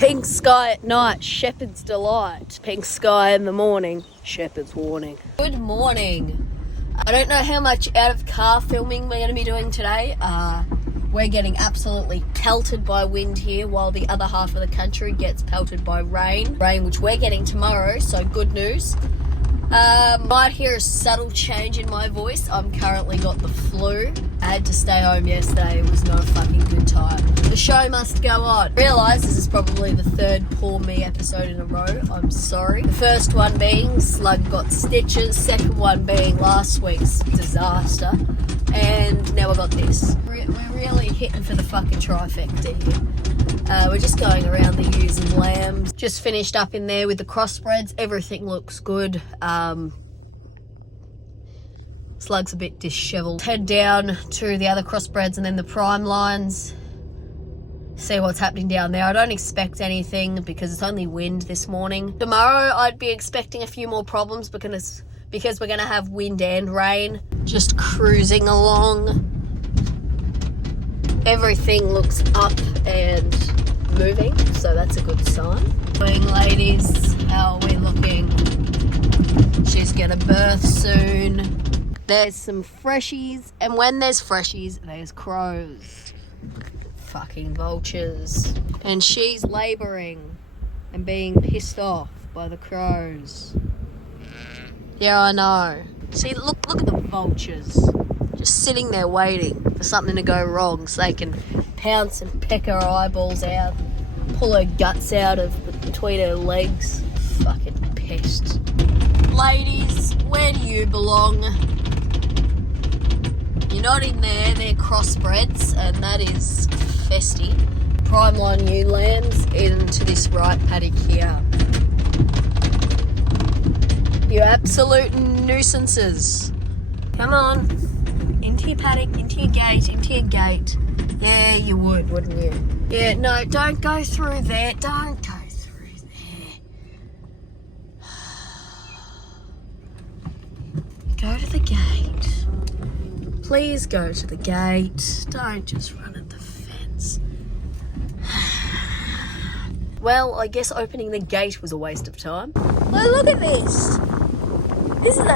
Pink sky at night, Shepard's delight. Pink sky in the morning, Shepard's warning. Good morning. I don't know how much out of car filming we're going to be doing today. We're getting absolutely pelted by wind here while the other half of the country gets pelted by rain. Rain which we're getting tomorrow, so good news. Might hear a subtle change in my voice. I'm currently got the flu. I had to stay home yesterday. It was not a fucking good time. The show must go on. Realise this is probably the third poor me episode in a row. I'm sorry. The first one being Slug got stitches. Second one being last week's disaster. And now I got this. We're really hitting for the fucking trifecta here. We're just going around the ewes and lambs. Just finished up in there with the crossbreds. Everything looks good. Slug's a bit dishevelled. Head down to the other crossbreds and then the prime lines. See what's happening down there. I don't expect anything because it's only wind this morning. Tomorrow I'd be expecting a few more problems because we're going to have wind and rain. Just cruising along. Everything looks up and moving, so that's a good sign. Morning, ladies. How are we looking? She's gonna birth soon. There's some freshies, and when there's freshies, there's crows. Fucking vultures. And she's labouring and being pissed off by the crows. Yeah, I know. See, look at the vultures. Just sitting there waiting for something to go wrong so they can pounce and peck her eyeballs out, pull her guts out of between her legs. Fucking pest. Ladies, where do you belong? You're not in there, they're crossbreds, and that is festy. Primeline ewe lambs into this right paddock here. You absolute nuisances. Come on. Into your paddock, into your gate. Yeah, you would, wouldn't you? Yeah, no, don't go through there. Don't go through there. Go to the gate. Please go to the gate. Don't just run at the fence. Well, I guess opening the gate was a waste of time. Well, look at this. This is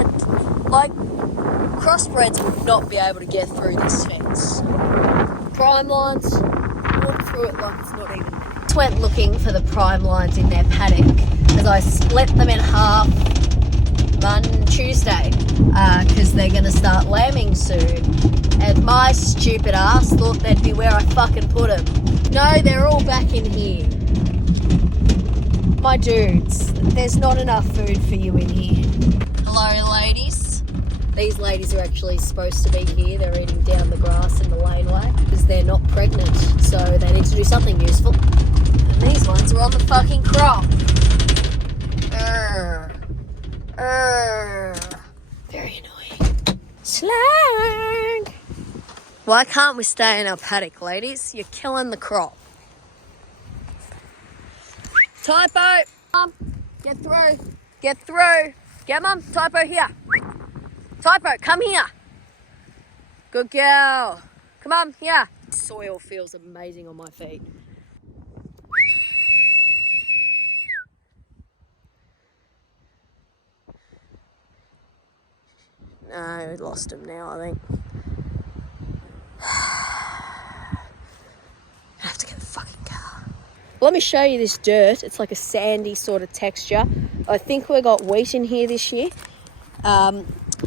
crossbreds would not be able to get through this fence. Prime lines, walk through it like it's not even. Just went looking for the prime lines in their paddock as I split them in half Tuesday because they're going to start lambing soon. And my stupid ass thought they'd be where I fucking put them. No, they're all back in here. My dudes, there's not enough food for you in here. Hello, ladies. These ladies are actually supposed to be here. They're eating down the grass in the laneway because they're not pregnant, so they need to do something useful. And these ones are on the fucking crop. Very annoying. Slag! Why can't we stay in our paddock, ladies? You're killing the crop. Typo! Mum, get through. Get through. Get Mum, Typo here. Typo, come here. Good girl. Come on, here. Soil feels amazing on my feet. No, we lost him now, I think. I have to get the fucking car. Let me show you this dirt. It's like a sandy sort of texture. I think we got wheat in here this year.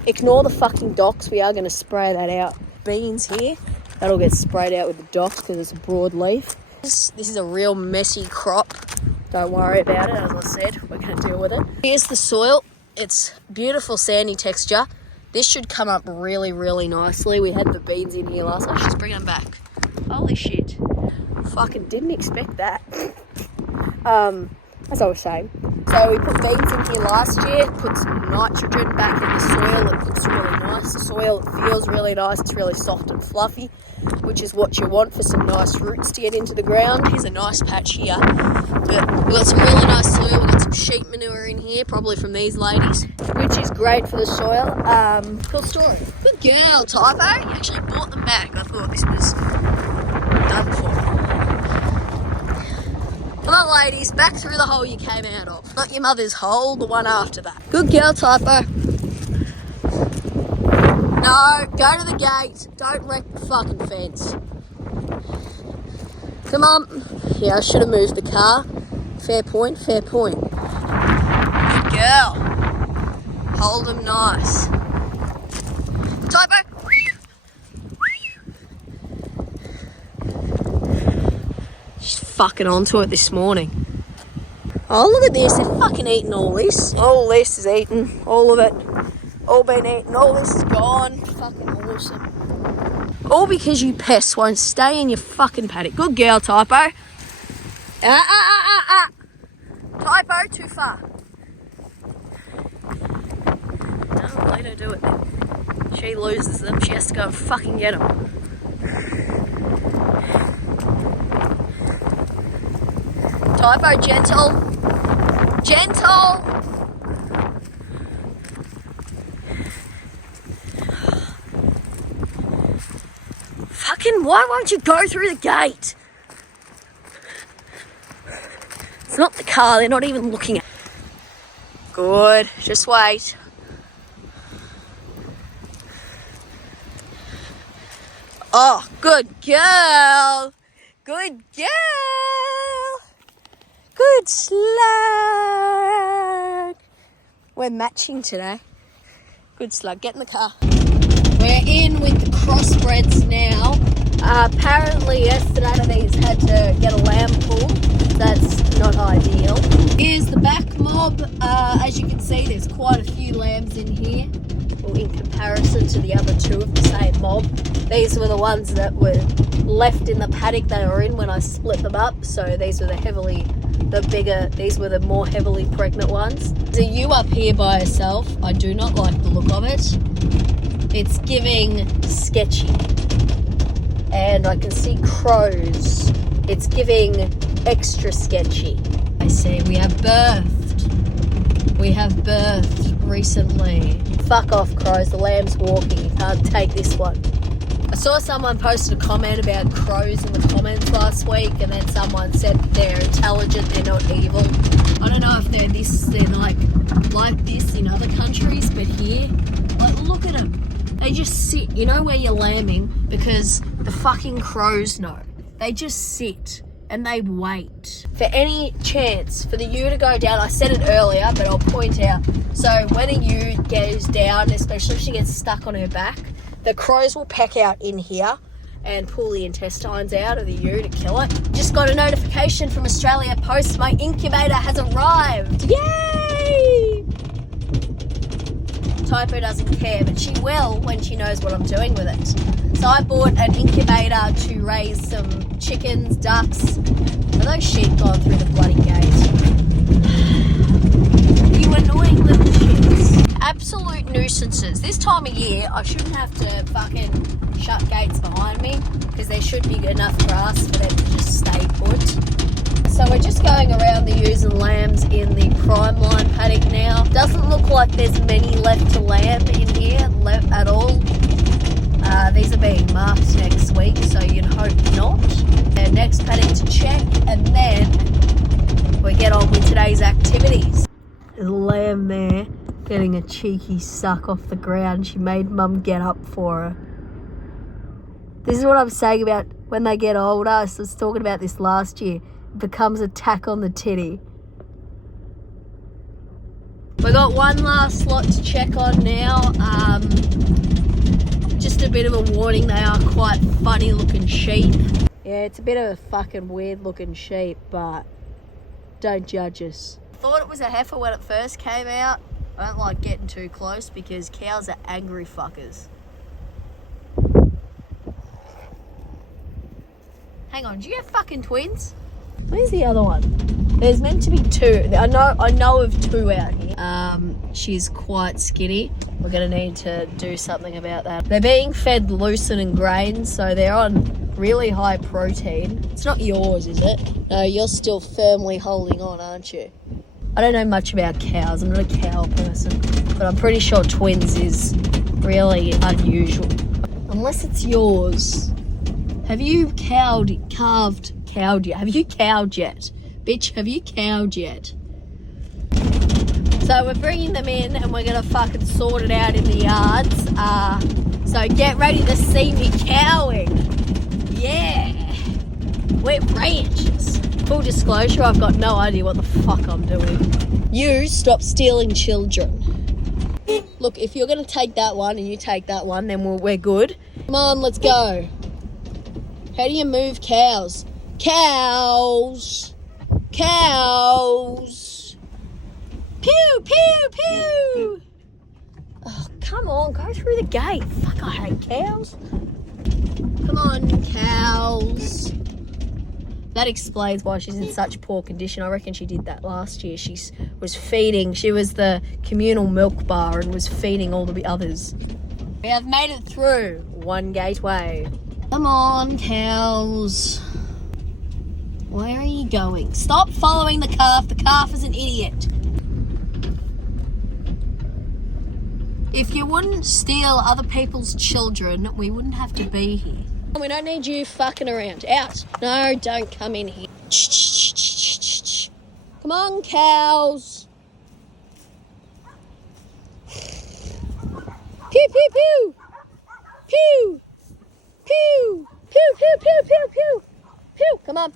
Ignore the fucking docks. We are going to spray that out. Beans here. That'll get sprayed out with the docks because it's a broad leaf. This is a real messy crop. Don't worry about it. As I said, we're going to deal with it. Here's the soil. It's beautiful sandy texture. This should come up really, really nicely. We had the beans in here last night. She's bringing them back. Holy shit. Fucking didn't expect that. As I was saying. So we put beans in here last year, put some nitrogen back in the soil. It looks really nice. The soil feels really nice. It's really soft and fluffy, which is what you want for some nice roots to get into the ground. Here's a nice patch here. But we've got some really nice soil. We've got some sheep manure in here, probably from these ladies, which is great for the soil. Cool story. Good girl, Typo. You actually brought them back. I thought this was done for. Come on, ladies, back through the hole you came out of. Not your mother's hole, the one after that. Good girl, Typo. No, go to the gate. Don't wreck the fucking fence. Come on. Yeah, I should have moved the car. Fair point, fair point. Good girl. Hold them nice. Typo. She's fucking onto it this morning. Oh, look at this. They're fucking eating all this. All this is eaten. All of it. All been eaten. All this is gone. Fucking awesome. All because you pests won't stay in your fucking paddock. Good girl, Typo. Typo, too far. No, let her do it then. She loses them. She has to go and fucking get them. Typo, gentle. Gentle. Fucking, why won't you go through the gate? It's not the car, they're not even looking at it. Good, just wait. Oh, good girl. Good girl. Good slug. We're matching today. Good slug, get in the car. We're in with the crossbreds now. Apparently yesterday these had to get a lamb pull. That's not ideal. Here's the back mob. As you can see, there's quite a few lambs in here. Well, in comparison to the other two of the same mob. These were the ones that were left in the paddock they were in when I split them up. So these were these were the more heavily pregnant ones. There's a ewe up here by herself. I do not like the look of it. It's giving sketchy. And I can see crows. It's giving extra sketchy. I see, we have birthed recently. Fuck off, crows, the lamb's walking, you can't take this one. I saw someone posted a comment about crows in the comments last week, and then someone said they're intelligent, they're not evil. I don't know if they're like this in other countries, but here, like, look at them. They just sit, you know where you're lambing, because the fucking crows know. They just sit and they wait for any chance for the ewe to go down. I said it earlier, but I'll point out. So when a ewe goes down, especially if she gets stuck on her back, the crows will peck out in here and pull the intestines out of the ewe to kill it. Just got a notification from Australia Post. My incubator has arrived. Yay! Typo doesn't care, but she will when she knows what I'm doing with it. So I bought an incubator to raise some chickens, ducks. Are those sheep going through the bloody gate? You annoying little shits. Absolute nuisances. This time of year, I shouldn't have to fucking shut gates behind me because there should be enough grass for them to just stay put. So we're just going around the ewes and lambs in the Primeline paddock now. Doesn't look like there's many left to lamb in here at all. These are being marked next week, so you'd hope not. And next paddock to check, and then we get on with today's activities. There's a lamb there getting a cheeky suck off the ground. She made mum get up for her. This is what I'm saying about when they get older. I was talking about this last year. It becomes a tack on the titty. We got one last lot to check on now. Just a bit of a warning, they are quite funny looking sheep. Yeah, it's a bit of a fucking weird looking sheep, but don't judge us. Thought it was a heifer when it first came out. I don't like getting too close because cows are angry fuckers. Hang on, do you have fucking twins? Where's the other one? There's meant to be two. I know of two out here. She's quite skinny. We're gonna need to do something about that. They're being fed lucerne and grains, so they're on really high protein. It's not yours, is it? No, you're still firmly holding on, aren't you? I don't know much about cows. I'm not a cow person, but I'm pretty sure twins is really unusual. Unless it's yours. Have you cowed yet? Bitch, have you cowed yet? So we're bringing them in and we're gonna fucking sort it out in the yards. So get ready to see me cowing. Yeah. We're ranchers. Full disclosure, I've got no idea what the fuck I'm doing. You stop stealing children. Look, if you're gonna take that one and you take that one, then we're good. Come on, let's go. How do you move cows? Cows. Cows. Pew, pew, pew. Oh, come on, go through the gate. Fuck, I hate cows. Come on, cows. That explains why she's in such poor condition. I reckon she did that last year. She was feeding. She was the communal milk bar and was feeding all the others. We have made it through one gateway. Come on, cows. Where are you going? Stop following the calf. The calf is an idiot. If you wouldn't steal other people's children, we wouldn't have to be here. We don't need you fucking around. Out. No, don't come in here. Come on, cows. Pew, pew, pew. Pew. Pew. Pew, pew, pew, pew, pew. Pew. Come on.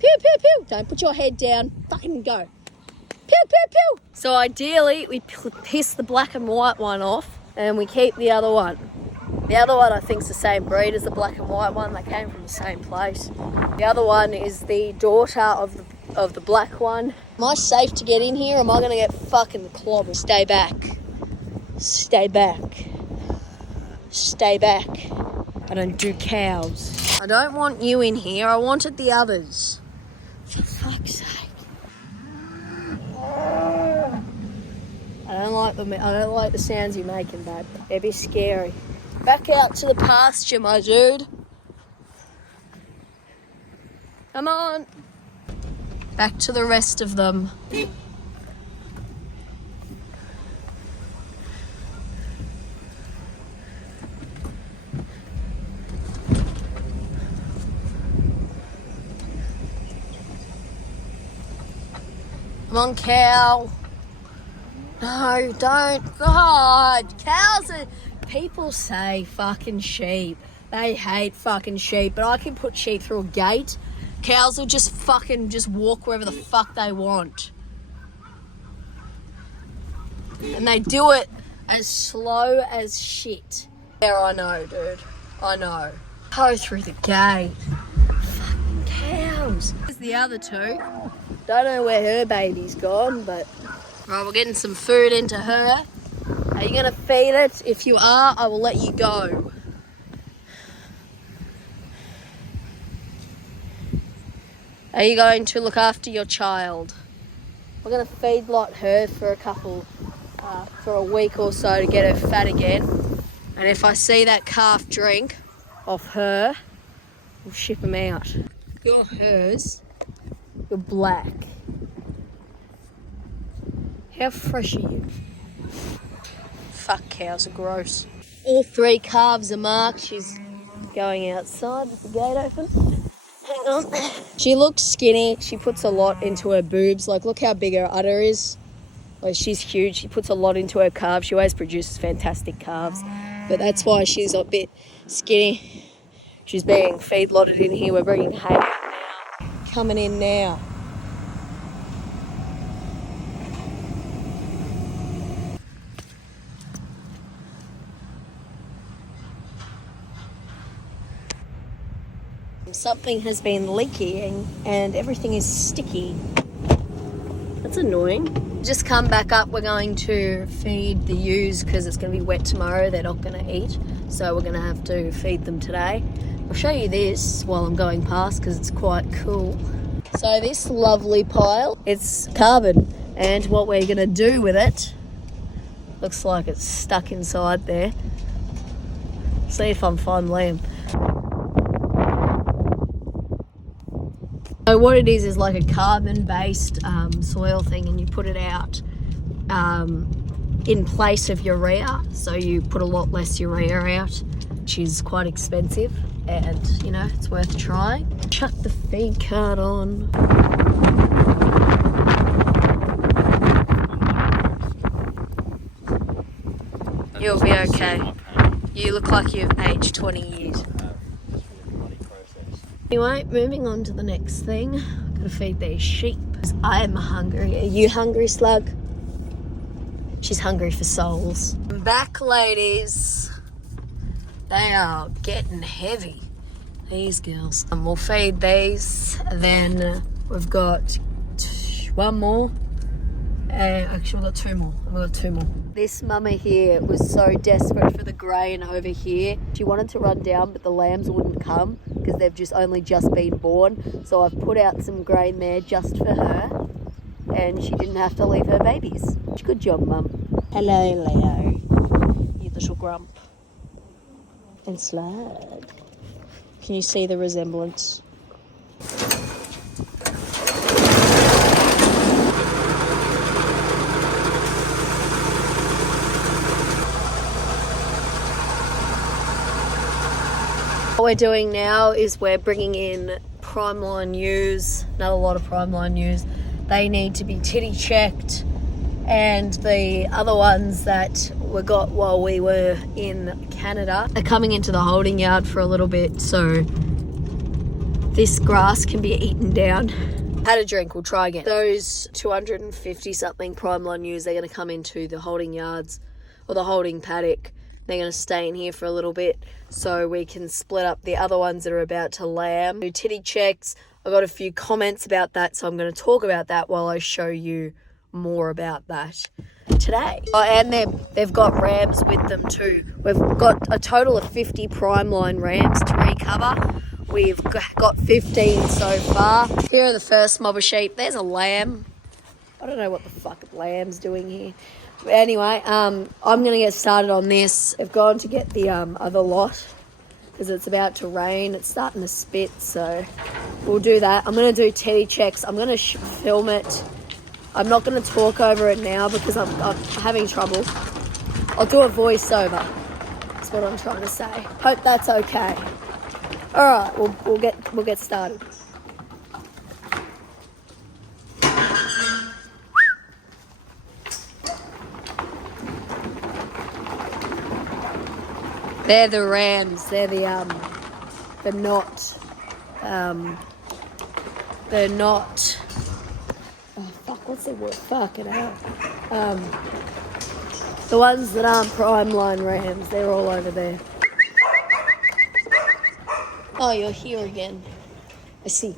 Pew, pew, pew. Don't put your head down. Fucking go. Pew, pew, pew. So ideally, we piss the black and white one off and we keep the other one. The other one I think is the same breed as the black and white one. They came from the same place. The other one is the daughter of the black one. Am I safe to get in here or am I going to get fucking clobbered? Stay back. Stay back. Stay back. I don't do cows. I don't want you in here. I wanted the others. For fuck's sake. I don't like the sounds you're making, babe. They're a bit scary. Back out to the pasture, my dude. Come on. Back to the rest of them. Come on, cow. No, don't. God, cows are... People say fucking sheep. They hate fucking sheep, but I can put sheep through a gate. Cows will just walk wherever the fuck they want. And they do it as slow as shit. Yeah, I know, dude. I know. Go through the gate. Fucking cows. There's the other two. Don't know where her baby's gone, but... Right, we're getting some food into her. Are you going to feed it? If you are, I will let you go. Are you going to look after your child? We're going to feed lot her for for a week or so to get her fat again. And if I see that calf drink off her, we'll ship him out. You're hers. You're black. How fresh are you? Fuck, cows are gross. All three calves are marked. She's going outside with the gate open. Hang on. She looks skinny. She puts a lot into her boobs. Like, look how big her udder is. Like, she's huge. She puts a lot into her calves. She always produces fantastic calves. But that's why she's a bit skinny. She's being feedlotted in here. We're bringing hay out now. Coming in now. Something has been leaking and everything is sticky. That's annoying. Just come back up. We're going to feed the ewes because it's going to be wet tomorrow. They're not going to eat. So we're going to have to feed them today. I'll show you this while I'm going past because it's quite cool. So this lovely pile, it's carbon. And what we're going to do with it, looks like it's stuck inside there. See if I'm finding Liam. So what it is like a carbon-based soil thing, and you put it out in place of urea. So you put a lot less urea out, which is quite expensive. and you know, it's worth trying. Chuck the feed cart on. You'll be okay. You look like you've aged 20 years. Anyway, moving on to the next thing. Gotta feed these sheep. I'm hungry. Are you hungry, Slug? She's hungry for souls. I'm back, ladies. They are getting heavy, these girls. And we'll feed these. Then we've got one more. Actually, we've got two more. This mama here was so desperate for the grain over here. She wanted to run down, but the lambs wouldn't come because they've only just been born. So I've put out some grain there just for her, and she didn't have to leave her babies. Good job, Mum. Hello, Leo, you little grump. And Slug. Can you see the resemblance? What we're doing now is we're bringing in Primeline ewes, another lot of Primeline ewes. They need to be titty checked, and the other ones that we got while we were in Canada are coming into the holding yard for a little bit, so this grass can be eaten down. Had a drink, we'll try again. Those 250 something Primeline ewes, they're going to come into the holding yards or the holding paddock. They're going to stay in here for a little bit so we can split up the other ones that are about to lamb. Do titty checks. I got a few comments about that, so I'm going to talk about that while I show you more about that today. Oh, and they've got rams with them too. We've got a total of 50 Primeline rams to recover. We've got 15 so far. Here are the first mob of sheep. There's a lamb. I don't know what the fuck a lamb's doing here. But anyway, I'm going to get started on this. I've gone to get the other lot because it's about to rain. It's starting to spit, so we'll do that. I'm going to do teddy checks. I'm going to film it. I'm not going to talk over it now because I'm having trouble. I'll do a voiceover. That's what I'm trying to say. Hope that's okay. All right, we'll get started. They're the rams. They're the not. They're not. Oh fuck! What's the word? Fuck it out. The ones that aren't Primeline rams, they're all over there. Oh, you're here again. I see.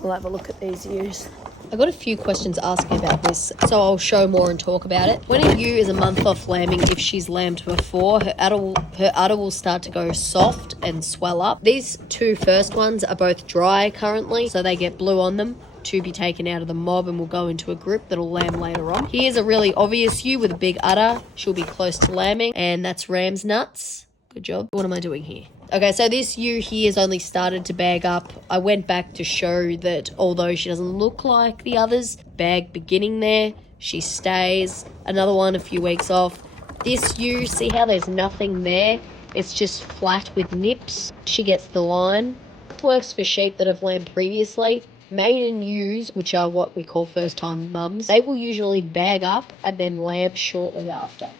We'll have a look at these ewes. I got a few questions asking about this, so I'll show more and talk about it. When a ewe is a month off lambing, if she's lambed before, her udder will start to go soft and swell up. These two first ones are both dry currently, so they get blue on them to be taken out of the mob and will go into a group that'll lamb later on. Here's a really obvious ewe with a big udder. She'll be close to lambing, and that's ram's nuts. Good job. What am I doing here? Okay, so this ewe here has only started to bag up. I went back to show that although she doesn't look like the others, bag beginning there, she stays. Another one a few weeks off. This ewe, see how there's nothing there? It's just flat with nips. She gets the line. Works for sheep that have lambed previously. Maiden ewes, which are what we call first-time mums, they will usually bag up and then lamb shortly after.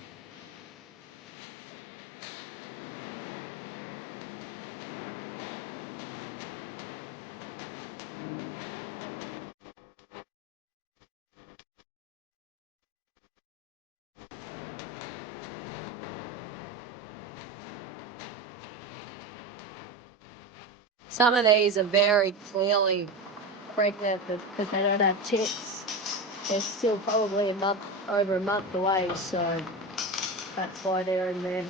Some of these are very clearly pregnant because they don't have tits. They're still probably over a month away, so that's why they're in there.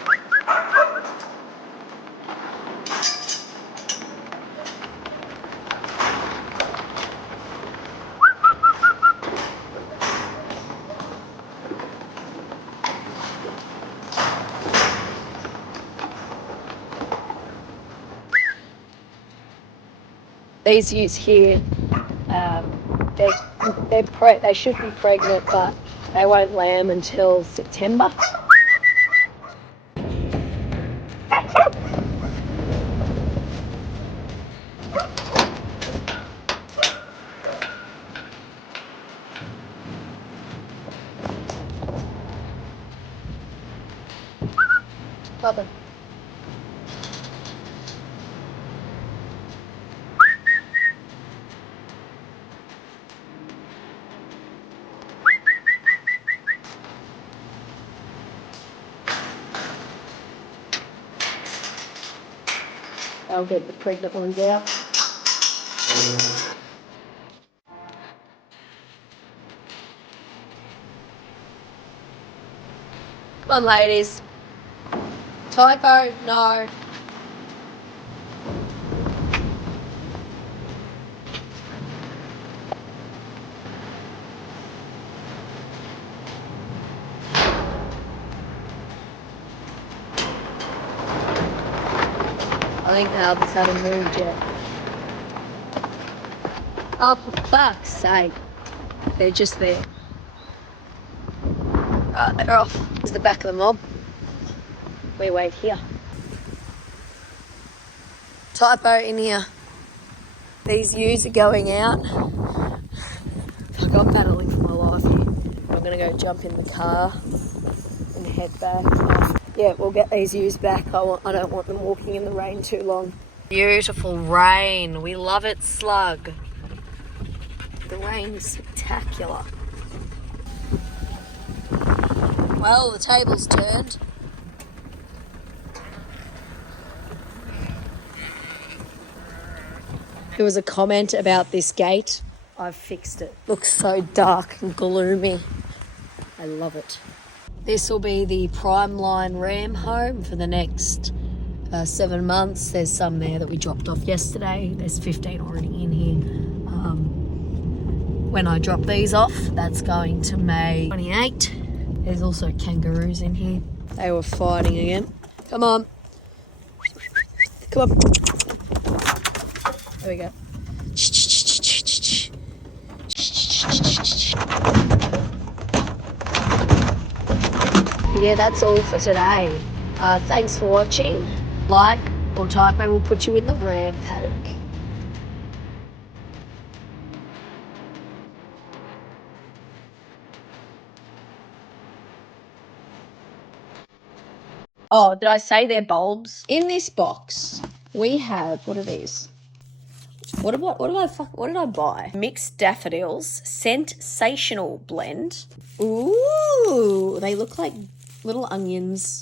These ewes here, they should be pregnant, but they won't lamb until September. Bubba. I'll get the pregnant ones out. Come on, ladies. Typo, no. I think the others haven't moved yet. Oh, for fuck's sake. They're just there. They're off. This is the back of the mob. We wait here. Typo in here. These ewes are going out. Fuck, I'm battling for my life here. I'm going to go jump in the car and head back. Yeah, we'll get these ewes back. I don't want them walking in the rain too long. Beautiful rain. We love it, slug. The rain's spectacular. Well, the table's turned. There was a comment about this gate. I've fixed it. Looks so dark and gloomy. I love it. This will be the Primeline ram home for the next 7 months. There's some there that we dropped off yesterday. There's 15 already in here. When I drop these off, that's going to May 28. There's also kangaroos in here. They were fighting again. Come on. Come on. There we go. Yeah, that's all for today. Thanks for watching. Like or Typo will put you in the ram paddock. Oh, did I say they're bulbs? In this box, we have, what are these? What did I buy? Mixed daffodils, sensational blend. Ooh, they look like little onions.